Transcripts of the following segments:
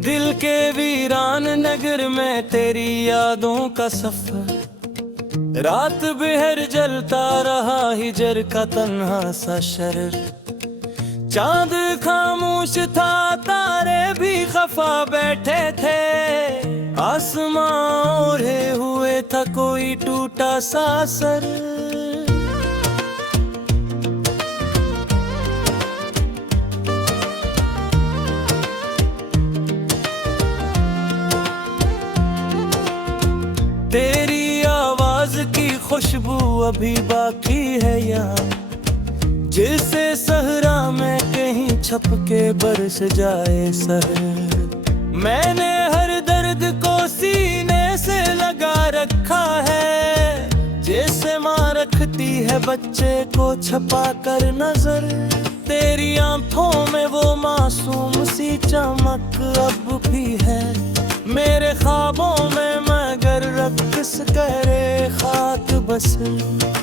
दिल के वीरान नगर में तेरी यादों का सफर, रात बेहर जलता रहा हिजर का तन्हा सा शरर। चांद खामोश था, तारे भी खफा बैठे थे, आसमां ओढ़े हुए था कोई टूटा सा सर। तेरी आवाज की खुशबू अभी बाकी है यार, जिसे सहरा में कहीं छप के बरस जाए सहर। मैंने हर दर्द को सीने से लगा रखा है, जैसे माँ रखती है बच्चे को छपा कर नजर। तेरी आंखों में वो मासूम सी चमक अब भी है, मेरे ख्वाबों में मगर रक्स करे खाक बस।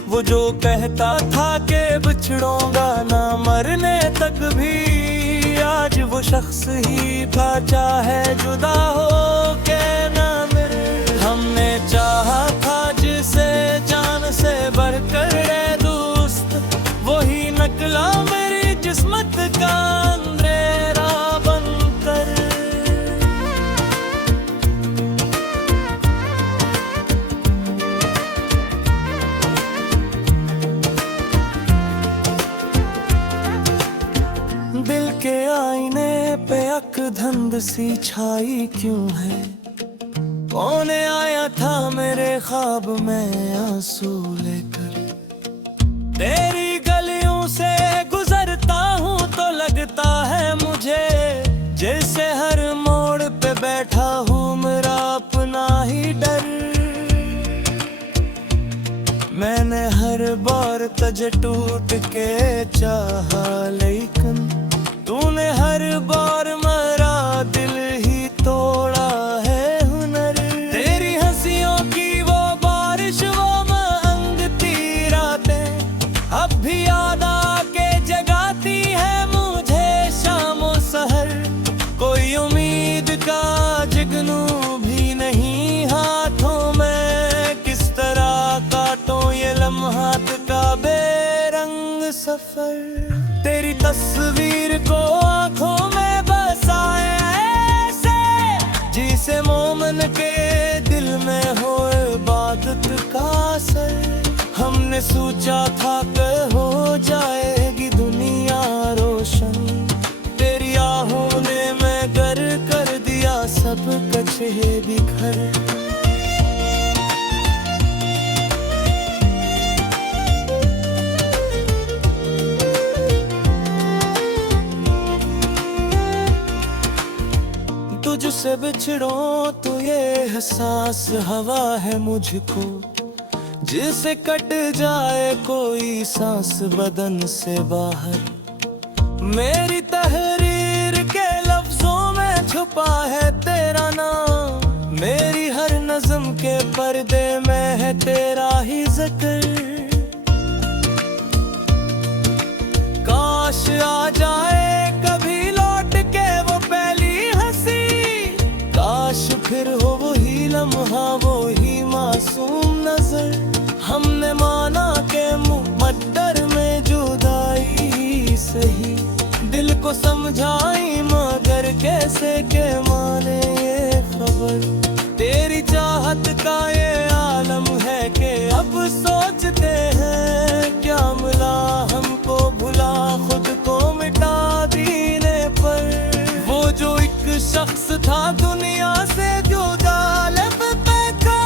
वो जो कहता था कि बिछड़ूंगा ना मरने तक भी, आज वो शख्स ही बचा है जुदा हो के ना मेरे। हमने चाहा था जिसे जान से बढ़कर है दोस्त, वही नकला मेरी किस्मत का अंधेरा बनकर। दिल के आईने पे अक धंध सी छाई क्यों है, कौन आया था मेरे ख्वाब में आंसू लेकर। तेरी गलियों से गुजरता हूँ तो लगता है मुझे, जैसे हर मोड़ पे बैठा हूँ मेरा अपना ही डर। मैंने हर बार तज टूट के चाहा, लेकिन तूने हर बार मेरा दिल ही तोड़ा है हुनर। तेरी हंसियों की वो बारिश, वो मांगती रातें अब भी याद आके जगाती है मुझे शामो सहर। कोई उम्मीद का जुगनू भी नहीं हाथों में, किस तरह काटूं ये लम्हात का बेरंग सफर। तेरी तस्वीर को आंखों में बसाए ऐसे, जिसे मोमन के दिल में हो इबादत का असर। हमने सोचा था कि हो जाएगी दुनिया रोशन, तेरी आहों ने मगर कर दिया सब कच्चे बिखर। तुझसे बिछड़ो तो ये एहसास हवा है मुझको, जिसे कट जाए कोई सांस बदन से बाहर। मेरी तहरीर के लफ्जों में छुपा है तेरा नाम, मेरी हर नज़्म के पर्दे में है तेरा ही जिक्र। काश आ जाए कभी लौट के वो पहली हंसी, काश फिर हो वही लम्हा वही मासूम नजर। हमने माना के मुकद्दर में जुदाई सही, दिल को समझाई मगर कैसे के माने ये खबर। तेरी चाहत का ये आलम है कि अब सोचते हैं क्या मिला हमको भुला खुद को मिटा दीने पर। वो जो एक शख्स था दुनिया से जुदा लब पे था,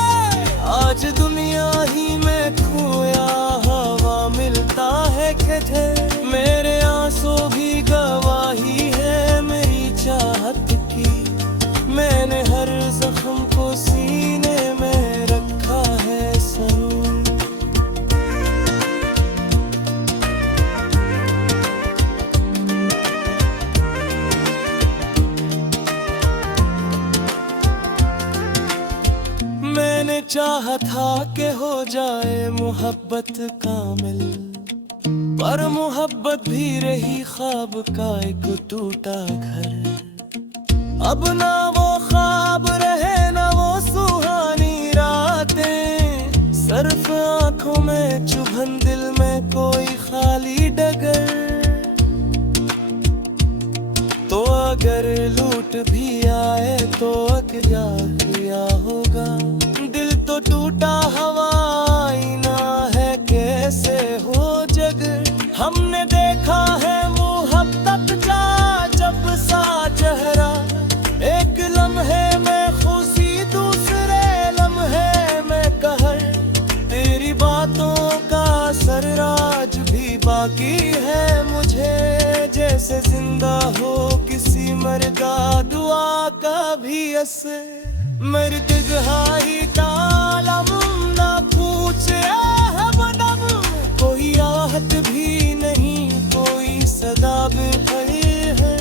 आज दुनिया ही में खोया हवा मिलता है कहते। मेरे आंसू भी गवाही है मेरी चाहत की, मैंने हर जख्म को सीने में रखा है सनूर। मैंने चाहा था कि हो जाए मोहब्बत कामिल, पर मोहब्बत भी रही ख्वाब का एक टूटा घर। अब ना वो ख्वाब रहे ना वो सुहानी रातें, सिर्फ आंखों में चुभन, दिल में कोई खाली डगर। तो अगर लूट भी आए तो क्या किया होगा, दिल तो टूटा हवाई ना है कैसे हो जग। हमने देखा है मुहब्बत का जब सा चेहरा, एक लम्हे में खुशी दूसरे लम्हे में कहर। तेरी बातों का असर आज भी बाकी है मुझे, जैसे जिंदा हो किसी मर्दा दुआ का भी असर। मर्द गहाई तालम ना पूछे हमनम, कोई आहट भी नहीं कोई सदा भी खड़ी है।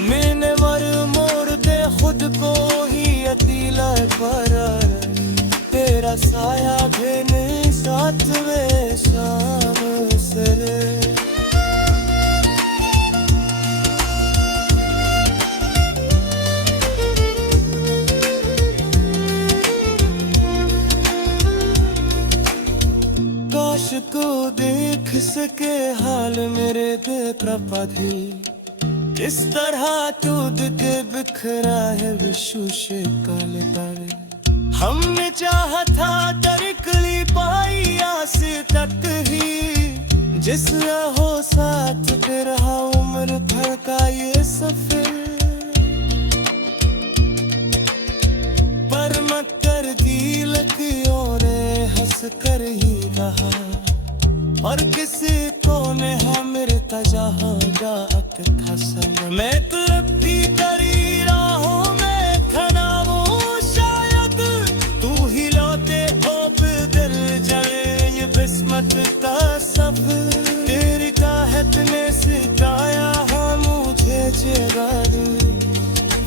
मैंने मर मोड़ दे खुद को ही अतीला पर, तेरा साया देने साथ में शाम सरे। काश को देख सके हाल मेरे बेप्रभा थी, इस तरह टूट के बिखरा है विश्व से काले तारे। हमने चाहा था तरकली पाई आस तक ही, जिस हो साथ पे रहा उम्र भर का ये सफर। पर मकर की लकियों ने हंस कर ही रहा, और किसी कोने मिलता जहाँ जात था समय। मैं तरफ भी करी राहों में खना हूँ शायद, तू ही लौटे होप दिल जले ये किस्मत का सफर। तेरी चाहत ने सिखाया है मुझे जगारू,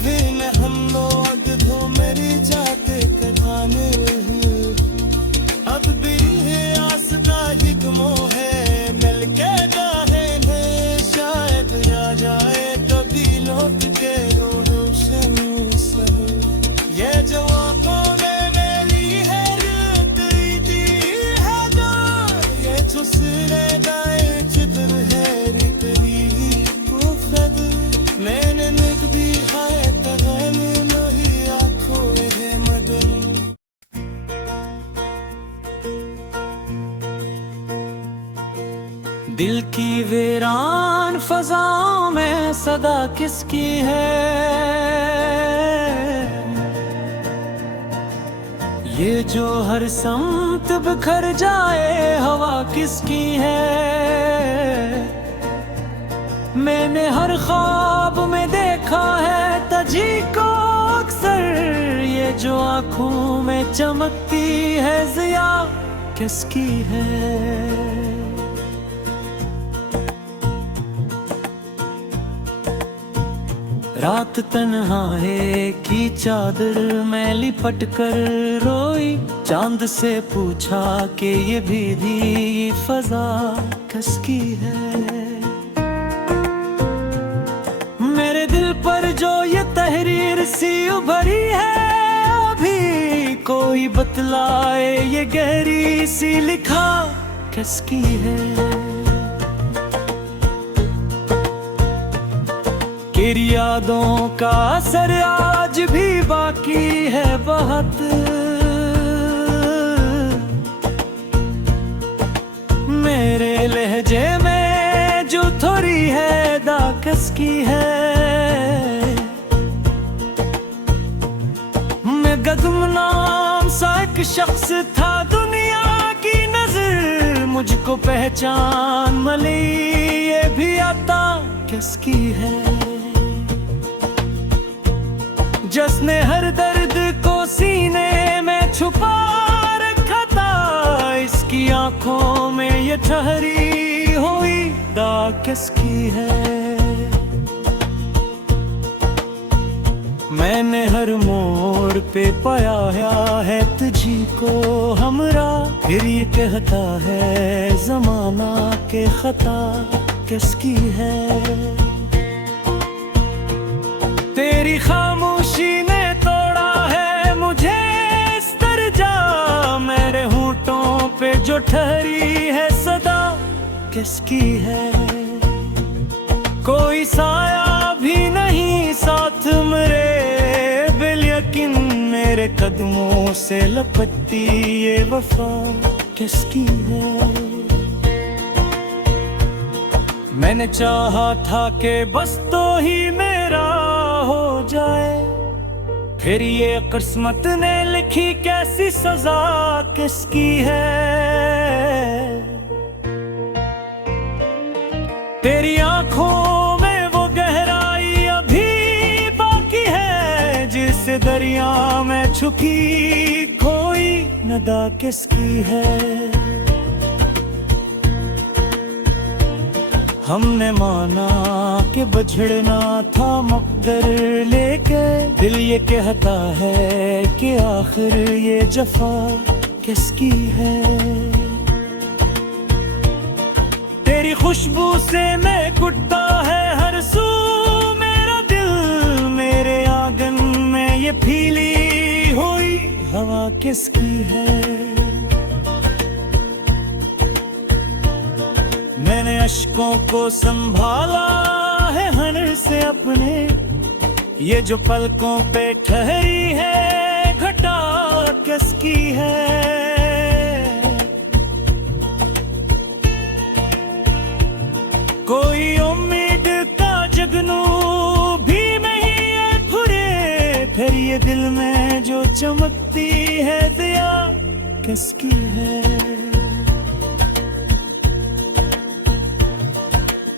बिन हम लोग धो मेरी जाते कथाने। अब भी है आसता हिक्मो है मिलके गाहे ने, शायद आ जाए कभी लौट के रोशन सहे। ये जो आंखों में मेरी है तेरी दी है जो, ये छुसरे दाए चित्र है तेरी खुफद। मैंने निक भी है तगन नहीं आंखों है मदन। दिल की वीरान फजाओं में सदा किसकी है, ये जो हर समत बिखर जाए हवा किसकी है। मैंने हर ख्वाब में देखा है तजी को अक्सर, ये जो आँखों में चमकती है जिया किसकी है। रात तन्हाई की चादर में लिपट कर रोई, चांद से पूछा कि ये भीगी फजा किसकी है। मेरे दिल पर जो ये तहरीर सी उभरी है, अभी कोई बतलाए ये गहरी सी लिखा किसकी है। तेरी यादों का असर आज भी बाकी है बहुत, मेरे लहजे में जो थोड़ी है दाकस की है। मैं गुमनाम सा एक शख्स था, दुनिया की नजर मुझको पहचान मिली, ये भी आता किसकी है। जिसने हर दर्द को सीने में छुपा रखा था, इसकी आंखों में ये ठहरी हुई दाग किसकी है। मैंने हर मोड़ पे पाया है तुझी को हमरा, फिर ये कहता है जमाना के खता किसकी है। तेरी खामोशी खामोशी ने तोड़ा है मुझे इस दर्जा, मेरे होंठों पे जो ठहरी है सदा किसकी है। कोई साया भी नहीं साथ मेरे, बिल यकीन मेरे कदमों से लपटती ये वफा किसकी है। मैंने चाहा था कि बस तो ही मेरा हो जाए, फिर ये किस्मत ने लिखी कैसी सजा किसकी है। तेरी आंखों में वो गहराई अभी बाकी है, जिस दरिया में छुपी कोई नदा किसकी है। हमने माना कि बछड़ना था मकदर, लेके दिल ये कहता है कि आखिर ये जफा किसकी है। तेरी खुशबू से मैं कुटता है हर सू मेरा दिल, मेरे आंगन में ये फीली हुई हवा किसकी है। मैंने अश्कों को संभाला है हनर से अपने, ये जो पलकों पे ठहरी है घटा किसकी है। कोई उम्मीद का जगनू भी नहीं है फुरे, फिर ये दिल में जो चमकती है दिया किसकी है।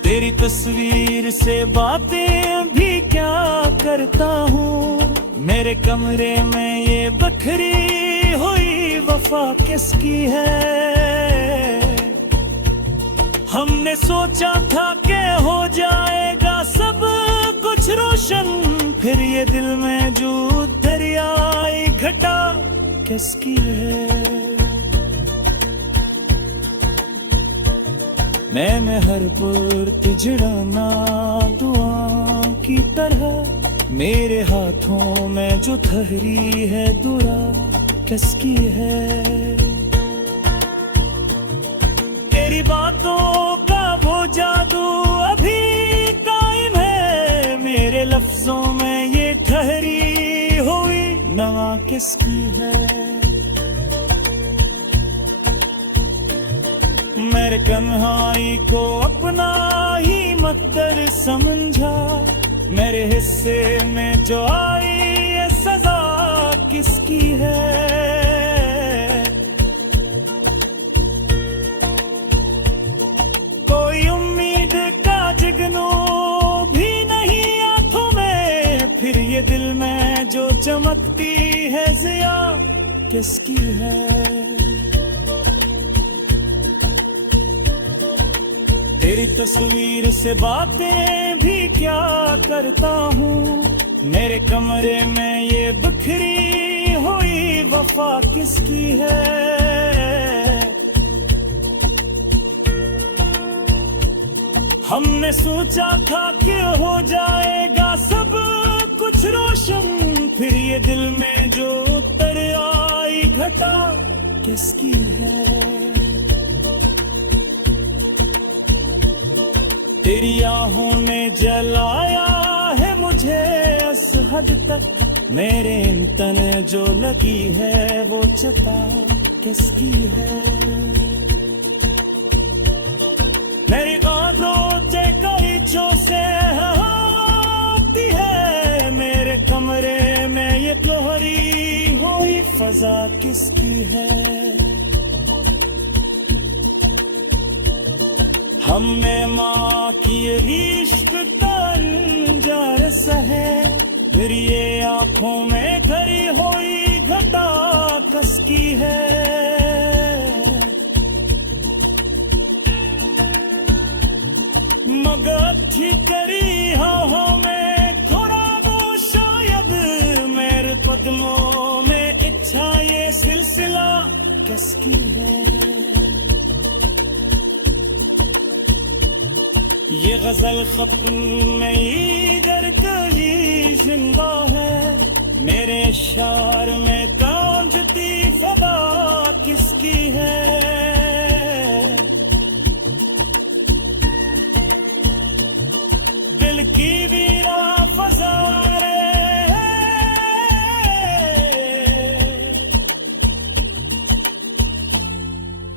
तेरी तस्वीर से बातें भी क्या करता हूँ, मेरे कमरे में ये बखरी हुई वफा किसकी है। हमने सोचा था कि हो जाएगा सब कुछ रोशन, फिर ये दिल में जो दरियाई घटा किसकी है। मैंने हर पुर्त जड़ाना दुआ की तरह, मेरे हाथों में जो ठहरी है दुआ किसकी है। तेरी बातों का वो जादू अभी कायम है, मेरे लफ्जों में ये ठहरी हुई नवा किसकी है। मेरे कन्हाई को अपना ही मकदर समझा, मेरे हिस्से में जो आई ये सजा किसकी है। कोई उम्मीद का जगनू भी नहीं आंखों में, फिर ये दिल में जो चमकती है जिया किसकी है। तेरी तस्वीर से बातें भी क्या करता हूँ, मेरे कमरे में ये बिखरी हुई वफा किसकी है। हमने सोचा था कि हो जाएगा सब कुछ रोशन, फिर ये दिल में जो उतर आई घटा किसकी है। तेरी आहों ने जलाया है मुझे इस हद तक, मेरे तन जो लगी है वो चिता किसकी है। मेरी आदों से कई से होती है, मेरे कमरे में ये कोहरी हुई फजा किसकी है। हमने माँ की इश्क का अंजार सहे, फिर ये आंखों में धरी हुई घटा किसकी है। मगर करी हो में थोड़ा वो शायद, मेरे कदमों में इच्छा ये सिलसिला किसकी है। ये गजल खत्म नहीं इधर कहीं जिंदा है, मेरे शार में कांजती फदा किसकी है? दिल की वीरा फजा रे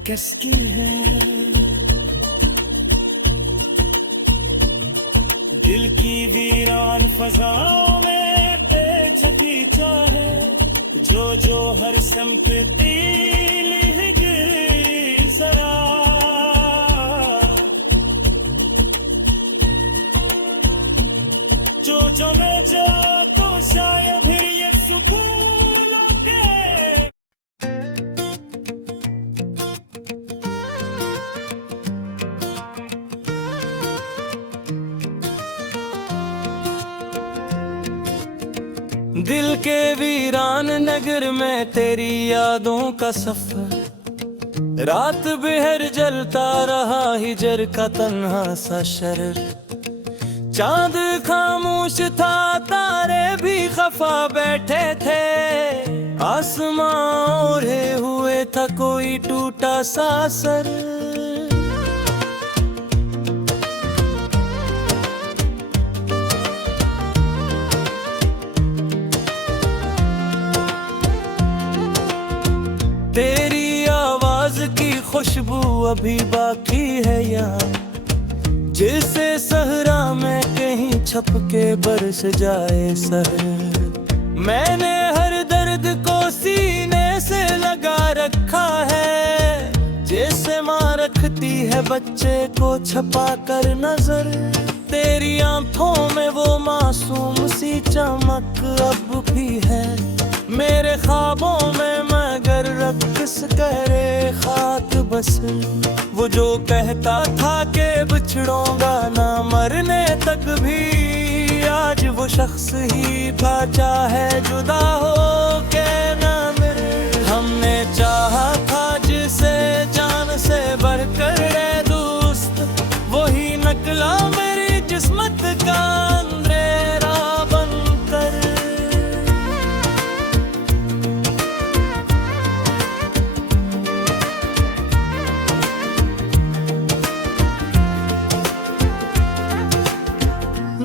किसकी है? दिल की वीरान फजाओं में बेचती चाहे जो जो हर संपत्ति जरा जो मैं जा तो शायद फिर ये सुकून के। दिल के वीरान नगर में तेरी यादों का सफर, रात बेहर जलता रहा हिजर का तन्हा सा शरर। चांद खामोश था, तारे भी खफा बैठे थे, आसमां ओढ़े हुए था कोई टूटा सा सर। तेरी आवाज की खुशबू अभी बाकी है यहाँ, जिसे सहरा में कहीं छप के बरस जाए सहर। मैंने हर दर्द को सीने से लगा रखा है, जैसे माँ रखती है बच्चे को छपा कर नजर। तेरी आंखों में वो मासूम सी चमक अब भी है, मेरे ख्वाबों में मगर रक्स करे खाक बस। वो जो कहता था कि बिछड़ूंगा ना मरने तक भी, आज वो शख्स ही बचा है जुदा हो के ना मिले। हमने चाहा था जिसे जान से बढ़कर रे दोस्त, वही नकला मेरी किस्मत का अंधेरा बनकर।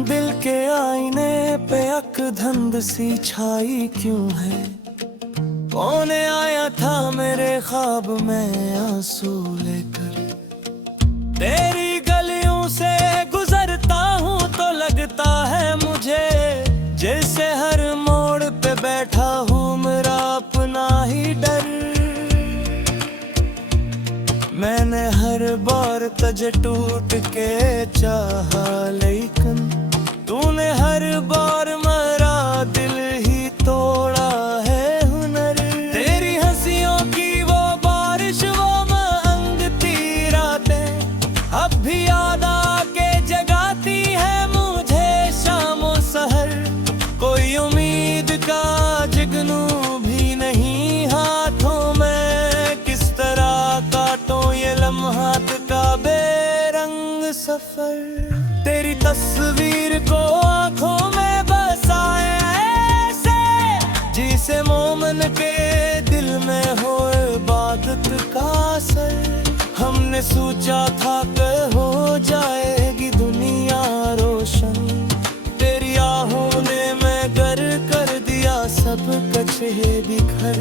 दिल के आईने पे अक धंध सी छाई क्यों है? कौन आया था मेरे ख्वाब में आंसू लेकर? तेरी गलियों से गुजरता हूँ तो लगता है मुझे, जैसे हर मोड़ पे बैठा हूँ मेरा अपना ही डर। मैंने हर बार तज टूट के चाहा, लेकिन तूने हर बार मेरा दिल ही तोड़ा है हुनर। तेरी हंसियों की वो बारिश, वो मांगती रातें अब भी याद आके जगाती है मुझे शामों सहर। कोई उम्मीद का जुगनू भी नहीं हाथों में, किस तरह काटूं ये लम्हात का बेरंग सफर। तेरी तस्वीर को आंखों में बसाए ऐसे, जिसे मोमन के दिल में हो इबादत का असर। हमने सोचा था कि हो जाएगी दुनिया रोशन, तेरी आहों ने मैं गर कर दिया सब कच्चे बिखर।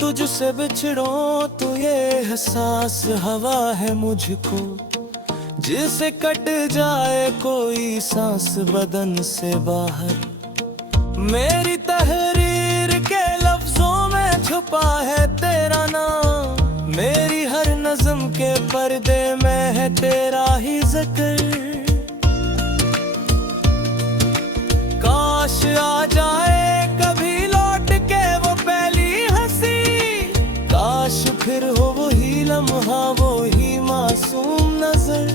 तुझसे बिछड़ो तो ये एहसास हवा है मुझको, जिसे कट जाए कोई सांस बदन से बाहर। मेरी तहरीर के लफ्जों में छुपा है तेरा नाम, मेरी हर नज़्म के पर्दे में है तेरा ही जिक्र। काश आ जाए कभी लौट के वो पहली हंसी, काश फिर हो वही लम्हा वही मासूम नजर।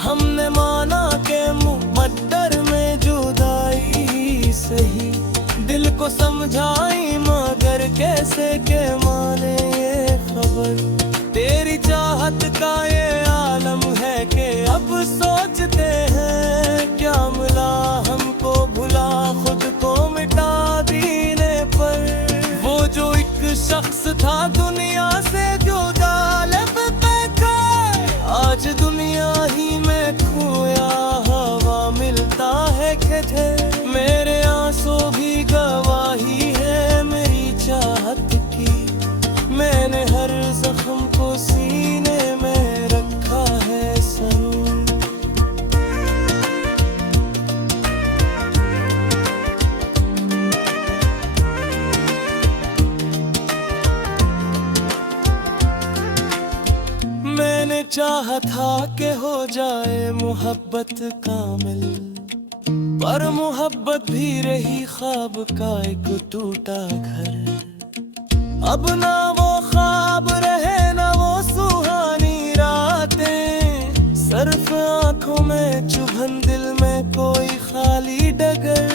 हमने माना के मुकद्दर में जुदाई सही, दिल को समझाई मगर कैसे के माने। शख्स था दुनिया से जुदा लब पे कर, आज दुनिया ही में खोया हवा मिलता है कहते। मेरे आंसू भी गवाही है मेरी चाहत की, मैंने हर जख्म को सीने में रखा है सनम। मैंने चाहा था कि हो जाए मोहब्बत कामिल, पर मोहब्बत भी रही ख्वाब का एक टूटा घर। अब ना वो ख्वाब रहे ना वो सुहानी रातें, सिर्फ आंखों में चुभन दिल में कोई खाली डगर।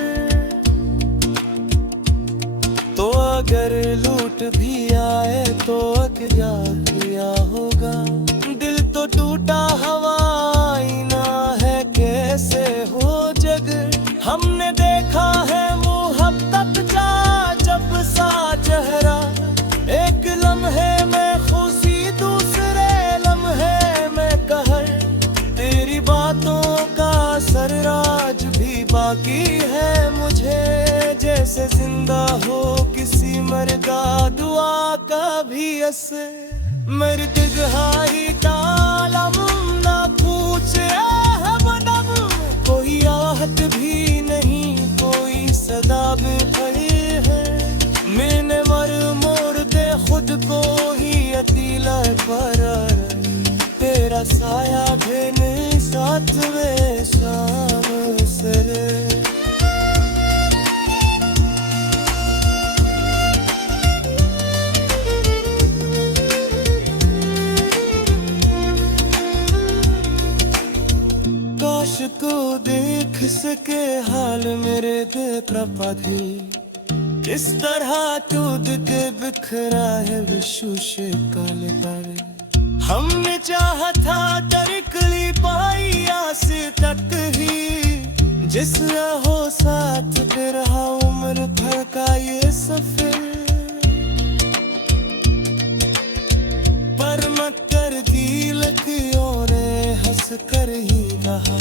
तो अगर लूट भी आए तो क्या किया होगा, दिल तो टूटा हवाई ना है कैसे हो जग। हमने देखा है मोहब्बत का जब सा चेहरा, एक लम्हे में खुशी दूसरे लम्हे में कहर। तेरी बातों का असर आज भी बाकी है मुझे, जैसे जिंदा हो किसी मर्दा दुआ का भी असर। मर्द जहाई तालम ना पूछे हमदम, कोई आहत भी नहीं कोई सदा भी खड़ी है। मैंने मर मोड़ दे खुद को ही अतीला पर, तेरा साया घेने साथ में शाम सरे। काश तो देख सके हाल मेरे बेप्रपाधी, इस तरह टूट के बिखरा है विश्व से काले पर। हमने चाहा था तरकली पाई आस तक ही, जिस हो साथ पे रहा उम्र भर का ये सफर। पर मत कर दी लकियों ने हंस कर ही रहा,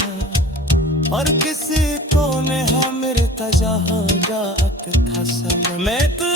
और किसी को ने मेरे तजहा जात था संग। मैं तो